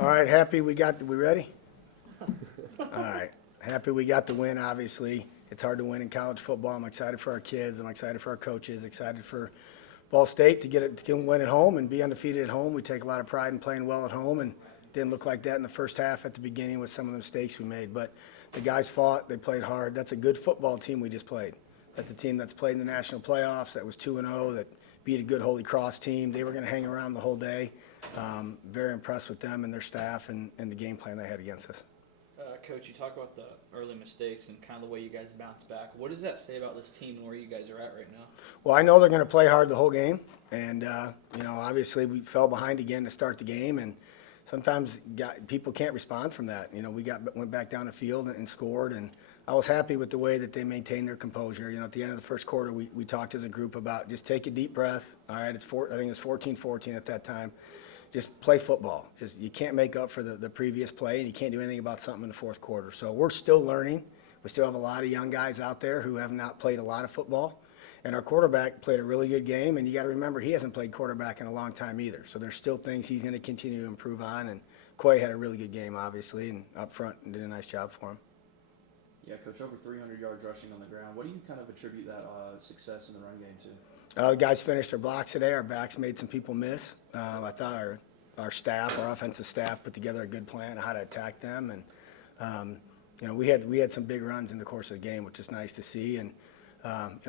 All right, we ready? All right, happy we got the win, obviously. It's hard to win in college football. I'm excited for our kids. I'm excited for our coaches, excited for Ball State to get a win at home and be undefeated at home. We take a lot of pride in playing well at home, and didn't look like that in the first half at the beginning with some of the mistakes we made. But the guys fought, they played hard. That's a good football team we just played. That's a team that's played in the national playoffs, that was 2-0, that beat a good Holy Cross team. They were going to hang around the whole day. Very impressed with them and their staff and the game plan they had against us. Coach, you talk about the early mistakes and kind of the way you guys bounce back. What does that say about this team and where you guys are at right now? Well, I know they're going to play hard the whole game, and obviously we fell behind again to start the game, and sometimes people can't respond from that. We went back down the field and scored, and I was happy with the way that they maintained their composure. At the end of the first quarter, we talked as a group about just take a deep breath. All right, I think it's 14-14 at that time. Just play football. You can't make up for the previous play, and you can't do anything about something in the fourth quarter. So we're still learning. We still have a lot of young guys out there who have not played a lot of football. And our quarterback played a really good game, and you got to remember he hasn't played quarterback in a long time either. So there's still things he's going to continue to improve on. And Qua had a really good game, obviously, and up front and did a nice job for him. Yeah, Coach, over 300 yards rushing on the ground. What do you kind of attribute that success in the run game to? The guys finished their blocks today. Our backs made some people miss. I thought our staff, our offensive staff, put together a good plan on how to attack them. And we had some big runs in the course of the game, which is nice to see. And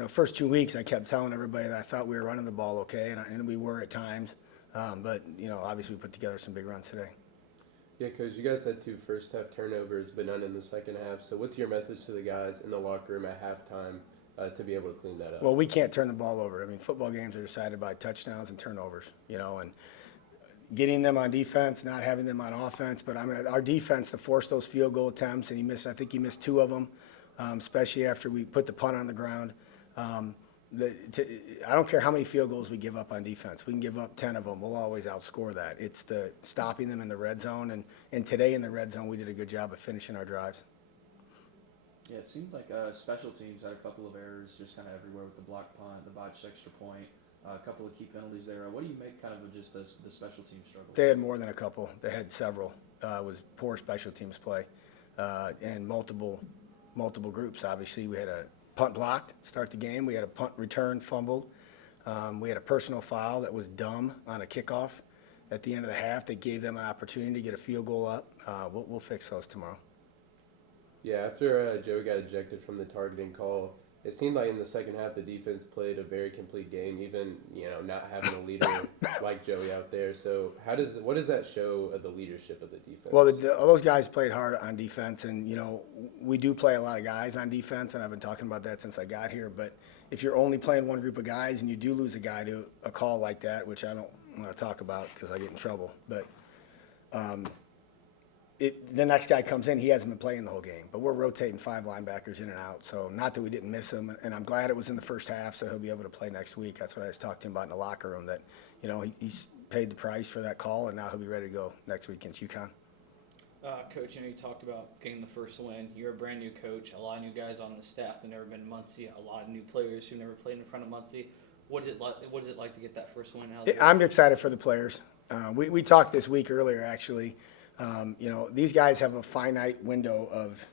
first 2 weeks, I kept telling everybody that I thought we were running the ball okay, and we were at times. But obviously we put together some big runs today. Yeah, Coach, you guys had 2 first-half turnovers, but none in the second half. So what's your message to the guys in the locker room at halftime to be able to clean that up? Well, we can't turn the ball over. I mean, football games are decided by touchdowns and turnovers, and getting them on defense, not having them on offense. But, our defense to force those field goal attempts, and I think he missed 2 of them, especially after we put the punt on the ground. I don't care how many field goals we give up on defense. We can give up 10 of them. We'll always outscore that. It's the stopping them in the red zone. And today in the red zone, we did a good job of finishing our drives. Yeah, it seemed like special teams had a couple of errors just kind of everywhere with the block punt, the botched extra point, a couple of key penalties there. What do you make kind of just the special team struggle? They had more than a couple. They had several. It was poor special teams play and multiple groups. Obviously, we had a punt blocked to start the game. We had a punt return fumbled. We had a personal foul that was dumb on a kickoff at the end of the half. They gave them an opportunity to get a field goal up. We'll fix those tomorrow. Yeah, after Joey got ejected from the targeting call, it seemed like in the second half the defense played a very complete game, even not having a leader like Joey out there. So what does that show of the leadership of the defense? Well, all those guys played hard on defense, and we do play a lot of guys on defense, and I've been talking about that since I got here. But if you're only playing one group of guys and you do lose a guy to a call like that, which I don't want to talk about because I get in trouble, but the next guy comes in, he hasn't been playing the whole game. But we're rotating 5 linebackers in and out, so not that we didn't miss him. And I'm glad it was in the first half, so he'll be able to play next week. That's what I was talking to him about in the locker room, that he's paid the price for that call, and now he'll be ready to go next week against UConn. Coach, you talked about getting the first win. You're a brand new coach, a lot of new guys on the staff that never been to Muncie, a lot of new players who never played in front of Muncie. What is it like to get that first win? I'm excited for the players. We talked this week earlier, actually. These guys have a finite window of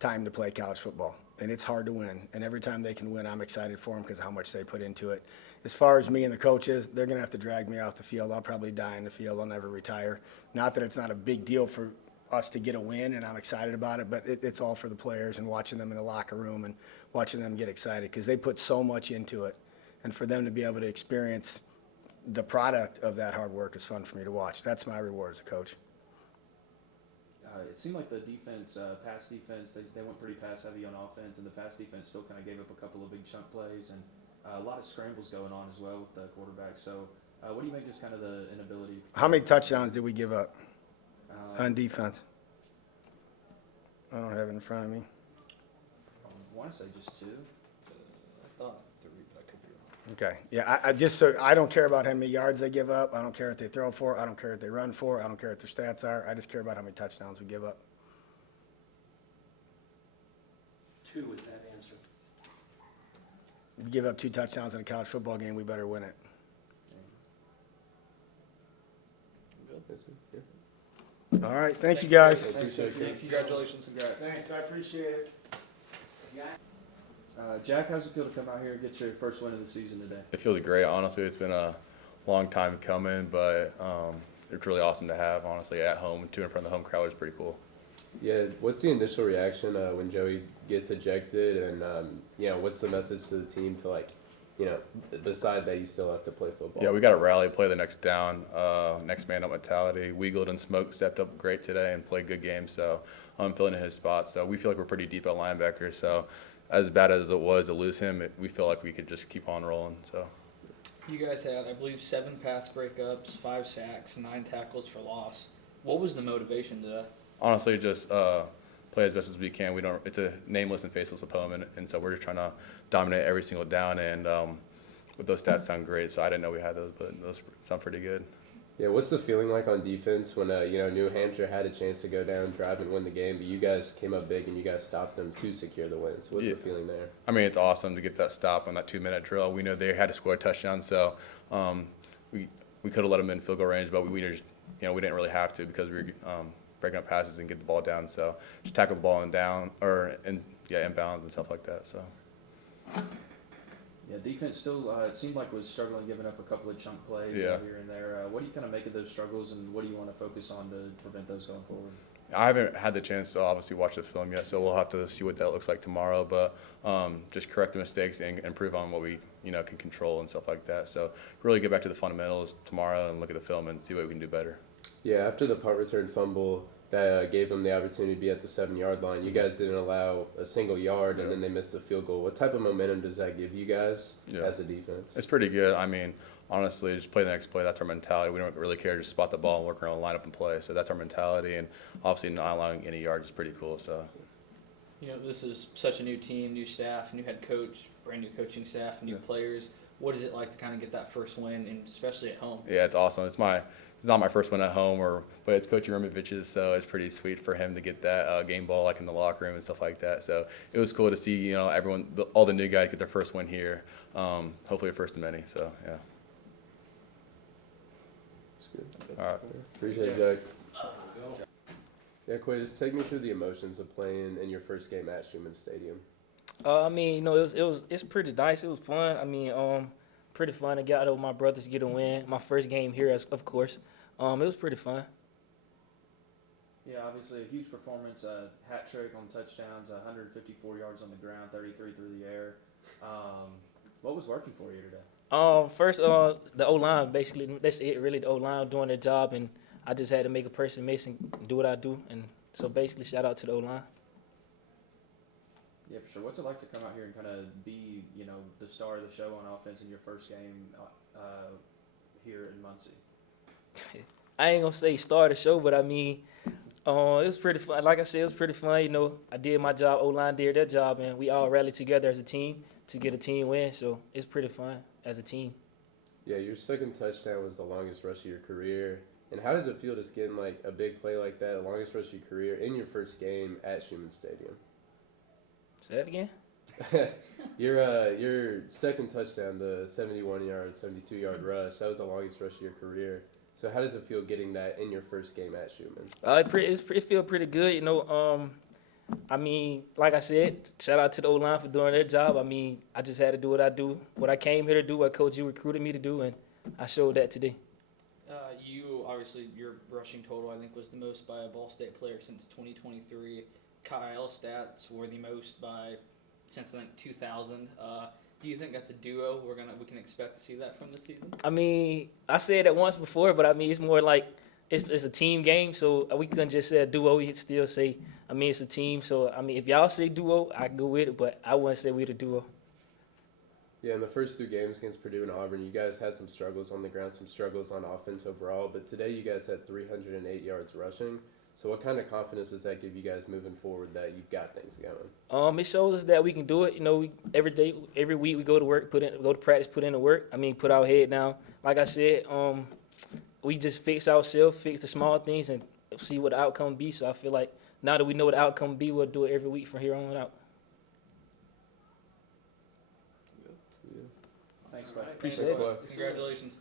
time to play college football, and it's hard to win. And every time they can win, I'm excited for them because of how much they put into it. As far as me and the coaches, they're going to have to drag me off the field. I'll probably die in the field. I'll never retire. Not that it's not a big deal for us to get a win, and I'm excited about it, but it's all for the players and watching them in the locker room and watching them get excited because they put so much into it. And for them to be able to experience the product of that hard work is fun for me to watch. That's my reward as a coach. It seemed like the defense, pass defense, they went pretty pass heavy on offense, and the pass defense still kind of gave up a couple of big chunk plays and a lot of scrambles going on as well with the quarterback. So what do you make just kind of the inability? How many touchdowns did we give up on defense? I don't have it in front of me. I want to say just 2. I thought 3, but I could be wrong. Okay. Yeah, I don't care about how many yards they give up. I don't care what they throw for. I don't care what they run for. I don't care what their stats are. I just care about how many touchdowns we give up. 2 is that answer. If you give up 2 touchdowns in a college football game, we better win it. Yeah. All right, thank you, guys. Thanks, Coach. Congratulations, congrats. Thanks, I appreciate it. Jack, how's it feel to come out here and get your first win of the season today? It feels great. Honestly, it's been a long time coming, but it's really awesome to have. Honestly, at home, in front of the home crowd is pretty cool. Yeah, what's the initial reaction when Joey gets ejected, and what's the message to the team to decide that you still have to play football? Yeah, we got to rally, play the next down, next man up mentality. Weagled and Smoke stepped up great today and played good games, so I'm filling in his spot. So we feel like we're pretty deep at linebacker. So as bad as it was to lose him, we feel like we could just keep on rolling. So. You guys had, I believe, 7 pass breakups, 5 sacks, 9 tackles for loss. What was the motivation today? Honestly, just play as best as we can. It's a nameless and faceless opponent, and so we're just trying to dominate every single down. And with those stats sound great, so I didn't know we had those, but those sound pretty good. Yeah, what's the feeling like on defense when New Hampshire had a chance to go down, drive, and win the game, but you guys came up big and you guys stopped them to secure the wins? What's the feeling there? I mean, it's awesome to get that stop on that 2-minute drill. We know they had to score a touchdown, so we could have let them in field goal range, but we just we didn't really have to because we were breaking up passes and get the ball down. So just tackle the ball inbounds and stuff like that. So. Yeah, defense still, it seemed like was struggling, giving up a couple of chunk plays Yeah. here and there. What do you kind of make of those struggles, and what do you want to focus on to prevent those going forward? I haven't had the chance to obviously watch the film yet, so we'll have to see what that looks like tomorrow. But just correct the mistakes and improve on what we can control and stuff like that. So really get back to the fundamentals tomorrow and look at the film and see what we can do better. Yeah, after the punt return fumble that gave them the opportunity to be at the 7-yard line, you guys didn't allow a single yard, and then they missed the field goal. What type of momentum does that give you guys as a defense? It's pretty good. I mean, honestly, just play the next play. That's our mentality. We don't really care. Just spot the ball and work around, line up and play. So that's our mentality. And obviously not allowing any yards is pretty cool. So. This is such a new team, new staff, new head coach, brand new coaching staff, new players. What is it like to kind of get that first win, and especially at home? Yeah, it's awesome. It's not my first one at home, but it's Coach Uremovich's, so it's pretty sweet for him to get that game ball like in the locker room and stuff like that. So it was cool to see everyone, all the new guys get their first win here. Hopefully a first of many. So yeah. That's good. All right. Appreciate it, Zach. Yeah, Quay, just take me through the emotions of playing in your first game at Schumann Stadium. It's pretty nice. It was fun. Pretty fun to get out with my brothers, get a win. My first game here, of course. It was pretty fun. Yeah, obviously a huge performance, hat trick on touchdowns, 154 yards on the ground, 33 through the air. What was working for you today? First, the O-line, basically, that's it, really, the O-line doing their job, and I just had to make a person miss and do what I do. And so basically, shout out to the O-line. Yeah, for sure. What's it like to come out here and kind of be, the star of the show on offense in your first game here in Muncie? I ain't gonna say start the show, but it was pretty fun. Like I said, it was pretty fun. I did my job, O-line did their job, and we all rallied together as a team to get a team win. So it's pretty fun as a team. Yeah, your second touchdown was the longest rush of your career. And how does it feel just getting like a big play like that, the longest rush of your career, in your first game at Schumann Stadium? Say that again? Your second touchdown, the 71-yard, 72-yard rush, that was the longest rush of your career. So how does it feel getting that in your first game at Schumann? It feel pretty good. Like I said, shout out to the O-line for doing their job. I just had to do what I do, what I came here to do, what Coach U recruited me to do, and I showed that today. Your rushing total, I think, was the most by a Ball State player since 2023. Kyle stats were the most since I think 2000. Do you think that's a duo we can expect to see that from this season? I said that once before, but it's more like it's a team game, so we couldn't just say a duo. We still say, it's a team. So if y'all say duo, I go with it, but I wouldn't say we're the duo. Yeah, in the first 2 games against Purdue and Auburn, you guys had some struggles on the ground, some struggles on offense overall, but today you guys had 308 yards rushing. So what kind of confidence does that give you guys moving forward that you've got things going? It shows us that we can do it. Every day, every week we go to work, go to practice, put in the work. Put our head down. Like I said, we just fix ourselves, fix the small things, and see what the outcome be. So I feel like now that we know what the outcome be, we'll do it every week from here on out. Thanks, bud. Appreciate it. Congratulations.